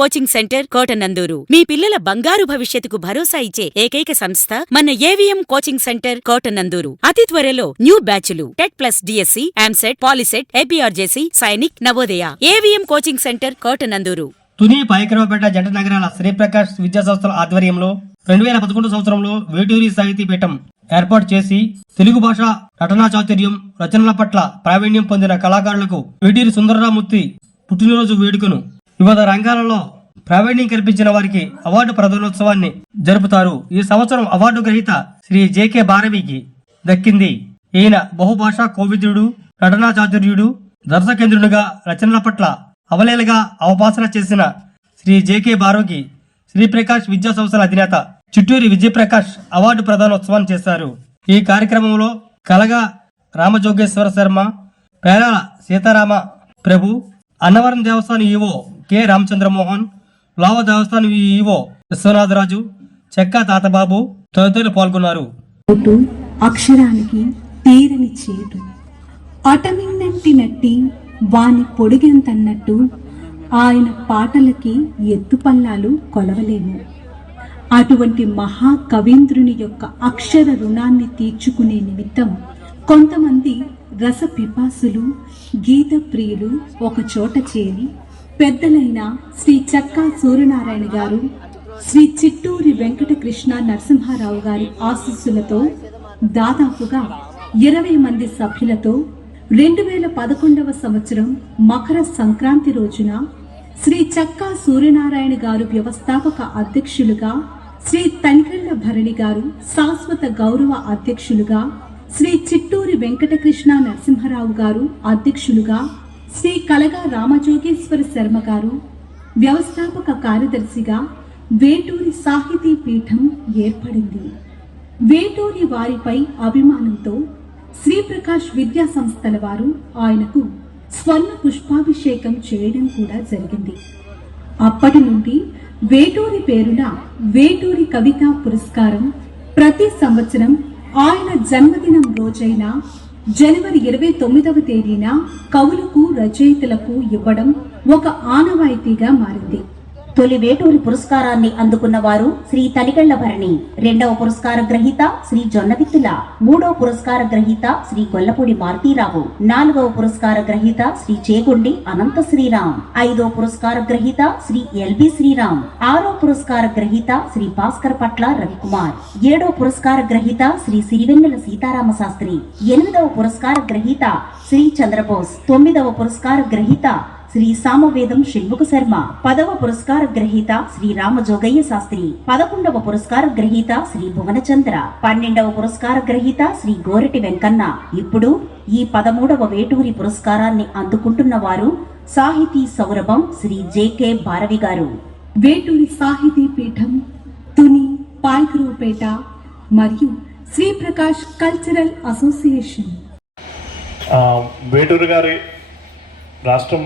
Coaching centre Kotananduru మీ పిల్లల బంగారు భవిష్యత్తుకు భరోసా ఇచ్చే ఏకైక సంస్థ మన ఏవిఎం కోచింగ్ సెంటర్ కోటనందూరు. అతి త్వరలో న్యూ బ్యాచ్లు TET plus DSC, EAMCET, POLYCET, APRJC, Sainik, Navodaya. AVM coaching centre Kotananduru. Tuni Payakaraopeta జంట నగరాల శ్రీప్రకాష్ విద్యా సంస్థల ఆధ్వర్యంలో 2011 సంవత్సరంలో వేటూరి సాహితీ పీఠం ఏర్పాటు చేసి తెలుగు భాష నటనా చాతుర్యం, రచనల పట్ల ప్రావీణ్యం పొందిన కళాకారులకు వేటూరి సుందరరామూర్తి పుట్టినరోజు వేడుకను వివిధ రంగాలలో ప్రావీణ్యం కల్పించిన వారికి అవార్డు ప్రదానోత్సవాన్ని జరుపుతారు. ఈ సంవత్సరం అవార్డు గ్రహీత శ్రీ జేకే భారవికి దక్కింది. ఈయన బహుభాషా కోవిదుడు, నటనా చాతుర్యుడు, దర్శకేంద్రునిగా రచనల పట్ల అవలేలగా అవపాసన చేసిన శ్రీ జేకే భారవికి శ్రీప్రకాష్ విద్యా సంస్థల అధినేత చిట్టూరి విజయప్రకాష్ అవార్డు ప్రదానోత్సవాన్ని చేశారు. ఈ కార్యక్రమంలో కలగా రామజోగేశ్వర శర్మ, పేరాల సీతారామ ప్రభు, అన్నవరం దేవస్థానం ఈవో కె రామచంద్రమోహన్, లావ దేవస్థానం ఈవో విశ్వనాథరాజు, చెక్కా తాతబాబు తదితరులు పాల్గొన్నారు. అక్షరానికి తీరని చేటు అటమిన్నట్టి వాని పొడిగెంతన్నట్టు ఆయన పాటలకి ఎత్తుపల్లాలు కొలవలేము. అటువంటి మహా కవీంద్రుని యొక్క అక్షర రుణాన్ని తీర్చుకునే నిమిత్తం కొంతమంది రస పిపాసులు, గీత ప్రియులు ఒక చోట చేరి పెద్దలైన శ్రీ చక్కా సూర్యనారాయణ గారు, శ్రీ చిట్టూరి వెంకటకృష్ణ నరసింహారావు గారి ఆశీస్సులతో దాదాపుగా 20 మంది సభ్యులతో 2011వ సంవత్సరం మకర సంక్రాంతి రోజున శ్రీ చక్కా సూర్యనారాయణ గారు వ్యవస్థాపక అధ్యక్షులుగా, శ్రీ తనికెళ్ల భరణి గారు శాశ్వత గౌరవ అధ్యక్షులుగా, శ్రీ చిట్టూరి వెంకటకృష్ణ నరసింహారావు గారు అధ్యక్షులుగా, శ్రీ కలగా రామజోగేశ్వర శర్మ గారు వ్యవస్థాపక కార్యదర్శిగా వేటూరి సాహితీ పీఠం ఏర్పడింది. వేటూరి వారిపై అభిమానంతో శ్రీప్రకాష్ విద్యా సంస్థల వారు ఆయనకు స్వర్ణ పుష్పాభిషేకం చేయడం కూడా జరిగింది. అప్పటి నుండి వేటూరి పేరున వేటూరి కవితా పురస్కారం ప్రతి సంవత్సరం ఆయన జన్మదినం రోజైన జనవరి 29వ తేదీన కవులకు, రచయితలకు ఇవ్వడం ఒక ఆనవాయితీగా మారింది. తొలి వేటూరి పురస్కారాన్ని అందుకున్న వారు శ్రీ తనికెళ్ల భరణి, రెండవ పురస్కార గ్రహీత శ్రీ జొన్నవిత్తుల, మూడవ పురస్కార గ్రహీత శ్రీ గొల్లపూడి మారుతీరావు, నాలుగవ పురస్కార గ్రహీత శ్రీ చేగొండి అనంత శ్రీరామ్, ఐదవ పురస్కార గ్రహీత శ్రీ ఎల్బి శ్రీరామ్, ఆరో పురస్కార గ్రహీత శ్రీ భాస్కర్ పట్ల రవికుమార్, ఏడవ పురస్కార గ్రహీత శ్రీ సిరివెన్నెల సీతారామ శాస్త్రి, ఎనిమిదవ పురస్కార గ్రహీత శ్రీ చంద్రబోస్, తొమ్మిదవ పురస్కార గ్రహీత శ్రీ సామవేదం షణ్ముఖ శర్మ, 10వ పురస్కార గ్రహీత శ్రీ రామజోగయ్య శాస్త్రి, 11వ పురస్కార గ్రహీత శ్రీ భువనచంద్ర, 12వ పురస్కార గ్రహీత శ్రీ గోరటి వెంకన్న. ఇప్పుడు ఈ 13వ వేటూరి పురస్కారాన్ని అందుకుంటున్న వారు సాహితీ సౌరభం శ్రీ జేకే భారవి గారు. వేటూరి సాహితీ పీఠం, తుని, పాయకరావుపేట మరియు శ్రీప్రకాష్ కల్చరల్ అసోసియేషన్. వేటూరి గారి రాష్ట్రం,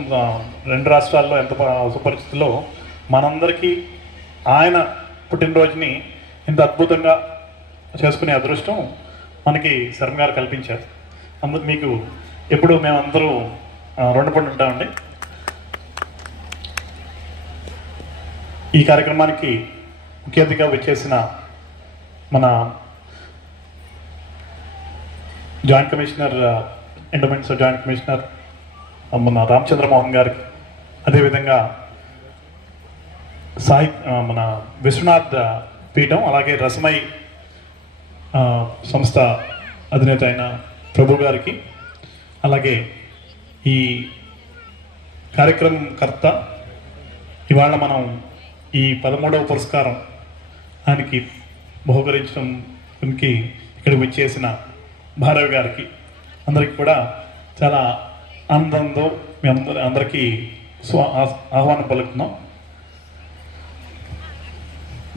2 రాష్ట్రాల్లో ఎంత సుపరిస్థితిలో మనందరికీ ఆయన పుట్టినరోజుని ఇంత అద్భుతంగా చేసుకునే అదృష్టం మనకి శర్మ గారు కల్పించారు. అందుకు మీకు ఎప్పుడు మేమందరూ రుణపడి ఉంటామండి. ఈ కార్యక్రమానికి ముఖ్య అతిథిగా వచ్చేసిన మన joint commissioner, endowments joint commissioner మన రామచంద్రమోహన్ గారికి, అదేవిధంగా మన విశ్వనాథ్ పీఠం, అలాగే రసమై సంస్థ అధినేత అయిన ప్రభు గారికి, అలాగే ఈ కార్యక్రమం కర్త, ఇవాళ మనం ఈ 13వ పురస్కారం ఆయనకి బహుకరించడానికి ఇక్కడికి వచ్చేసిన భారవి గారికి అందరికీ కూడా చాలా ఆనందంతో మీ అందరికీ ఆహ్వానం పలుకుతున్నాం.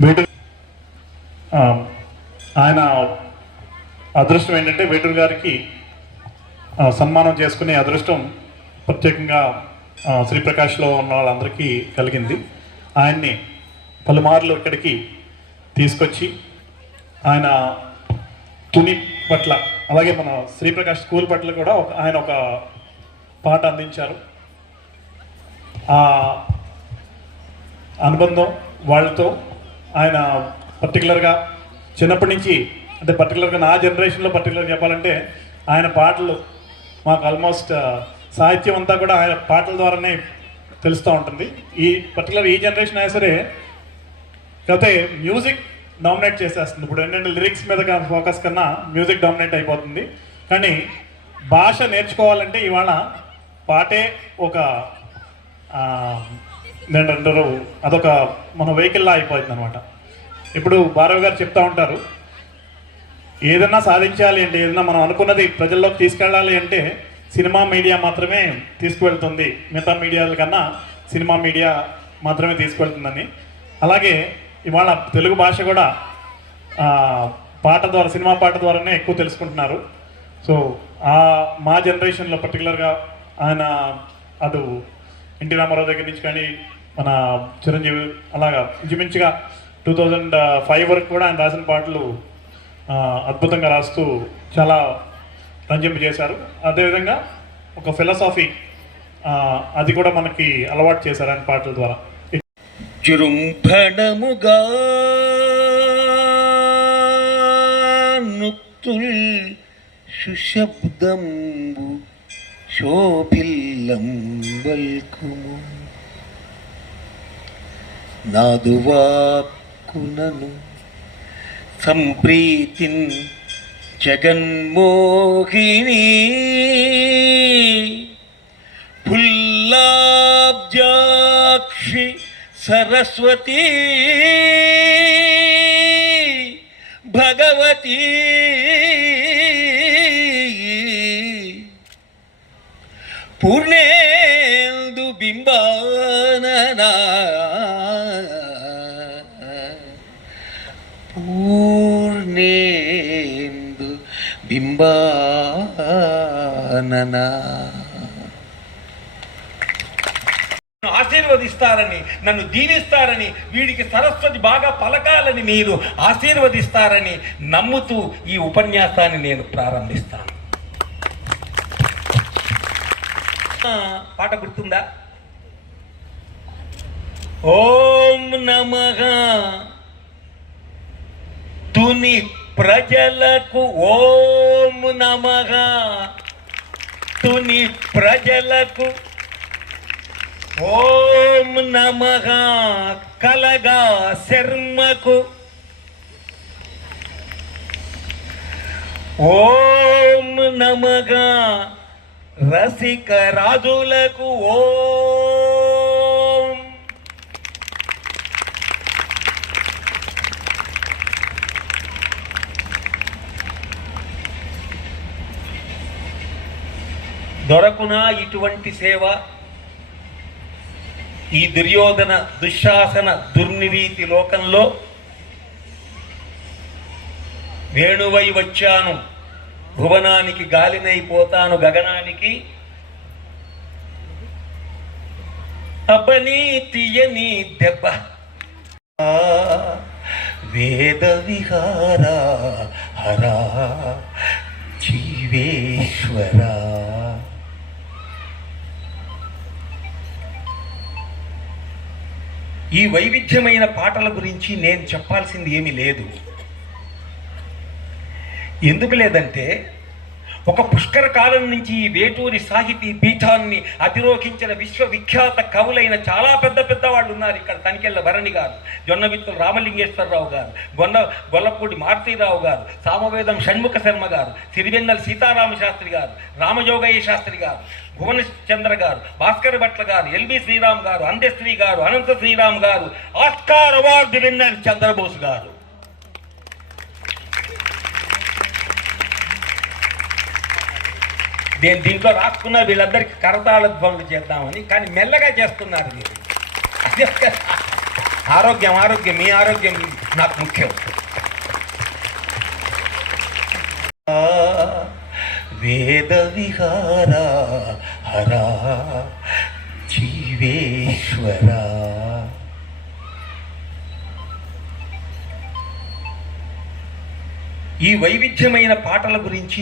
వేటూరి ఆయన అదృష్టం ఏంటంటే వేటూరి గారికి సన్మానం చేసుకునే అదృష్టం ప్రత్యేకంగా శ్రీప్రకాష్లో ఉన్న వాళ్ళందరికీ కలిగింది. ఆయన్ని పలుమార్లు ఇక్కడికి తీసుకొచ్చి ఆయన తుని పట్ల, అలాగే మన శ్రీప్రకాష్ స్కూల్ పట్ల కూడా ఆయన ఒక పాట అందించారు. అనుబంధం వాళ్ళతో. ఆయన పర్టికులర్గా చిన్నప్పటి నుంచి, అంటే పర్టికులర్గా నా జనరేషన్లో పర్టికులర్గా చెప్పాలంటే ఆయన పాటలు మాకు ఆల్మోస్ట్ సాహిత్యం అంతా కూడా ఆయన పాటల ద్వారానే తెలుస్తూ ఉంటుంది. ఈ పర్టికులర్ ఈ జనరేషన్ అయినా సరే కాకపోతే మ్యూజిక్ డామినేట్ చేసేస్తుంది. ఇప్పుడు ఏంటంటే లిరిక్స్ మీద ఫోకస్ కన్నా మ్యూజిక్ డామినేట్ అయిపోతుంది. కానీ భాష నేర్చుకోవాలంటే ఇవాళ పాటే ఒక ఏంటంటారు, అదొక మన వెహికల్లా అయిపోతుంది అనమాట. ఇప్పుడు భారవి గారు చెప్తా ఉంటారు, ఏదన్నా సాధించాలి అంటే, ఏదన్నా మనం అనుకున్నది ప్రజల్లోకి తీసుకెళ్ళాలి అంటే సినిమా మీడియా మాత్రమే తీసుకువెళ్తుంది, మిగతా మీడియాల కన్నా సినిమా మీడియా మాత్రమే తీసుకువెళ్తుందని. అలాగే ఇవాళ తెలుగు భాష కూడా పాట ద్వారా, సినిమా పాట ద్వారానే ఎక్కువ తెలుసుకుంటున్నారు. సో మా జనరేషన్లో పర్టికులర్గా ఆయన అటు ఎన్టీ రామారావు దగ్గర నుంచి కానీ మన చిరంజీవి అలాగా ఇంచుమించుగా 2005 వరకు కూడా ఆయన రాసిన పాటలు అద్భుతంగా రాస్తూ చాలా రంజింపజేశారు. అదేవిధంగా ఒక ఫిలాసఫీ అది కూడా మనకి అలవాటు చేశారు ఆయన పాటల ద్వారా. జృంభణముగా నుక్తుల్ సుశబ్దంబు శోభిల్లంబల్కుము నాదువాక్కునను సంప్రీతిన్ జగన్మోహిని పుల్లాబ్జాక్షి సరస్వతి భగవతి పూర్ణేందు బింబాననా పూర్ణేందు బింబాననా ఆశీర్వదిస్తారని, నన్ను దీవిస్తారని, వీడికి సరస్వతి బాగా పలకాలని మీరు ఆశీర్వదిస్తారని నమ్ముతూ ఈ ఉపన్యాసాన్ని నేను ప్రారంభిస్తాను. పాట గుర్తుందా? ఓం నమః తుని ప్రజలకు, ఓం నమః తుని ప్రజలకు, ఓం నమః కలగా శర్మకు, ఓం నమః రసిక రాజులకు, ఓం దొరకునా ఇటువంటి సేవ ఈ దుర్యోధన దుశ్శాసన దుర్నిరీతి లోకంలో? వేణువై వచ్చాను భువనానికి, గాలినైపోతాను గగనానికి, అబ్బని తీయని దెబ్బ వేద విహార హరా జీవేశ్వరా. ఈ వైవిధ్యమైన పాటల గురించి నేను చెప్పాల్సింది ఏమీ లేదు. ఎందుకు లేదంటే, ఒక పుష్కర కాలం నుంచి ఈ వేటూరి సాహితీ పీఠాన్ని అధిరోహించిన విశ్వవిఖ్యాత కవులైన చాలా పెద్ద పెద్ద వాళ్ళు ఉన్నారు ఇక్కడ. తనికెళ్ళ భరణి గారు, జొన్నవిత్తుల రామలింగేశ్వరరావు గారు, గొల్లపూడి మారుతీరావు గారు, సామవేదం షణ్ముఖ శర్మ గారు, సిరివెన్నెల సీతారామ శాస్త్రి గారు, రామజోగయ్య శాస్త్రి గారు, భువన చంద్ర గారు, భాస్కర్ భట్ల గారు, ఎల్బి శ్రీరామ్ గారు, అందశ్రీ గారు, అనంత శ్రీరామ్ గారు, ఆస్కార్ అవార్డు విన్నర్ చంద్రబోస్ గారు. నేను దీంట్లో రాసుకున్న వీళ్ళందరికీ కరతాళ ధ్వనులు చేద్దామని, కానీ మెల్లగా చేస్తున్నారు మీరు. ఆరోగ్యం ఆరోగ్యం, మీ ఆరోగ్యం నాకు ముఖ్యం. వేద విహార హరా జీవేశ్వరా. ఈ వైవిధ్యమైన పాటల గురించి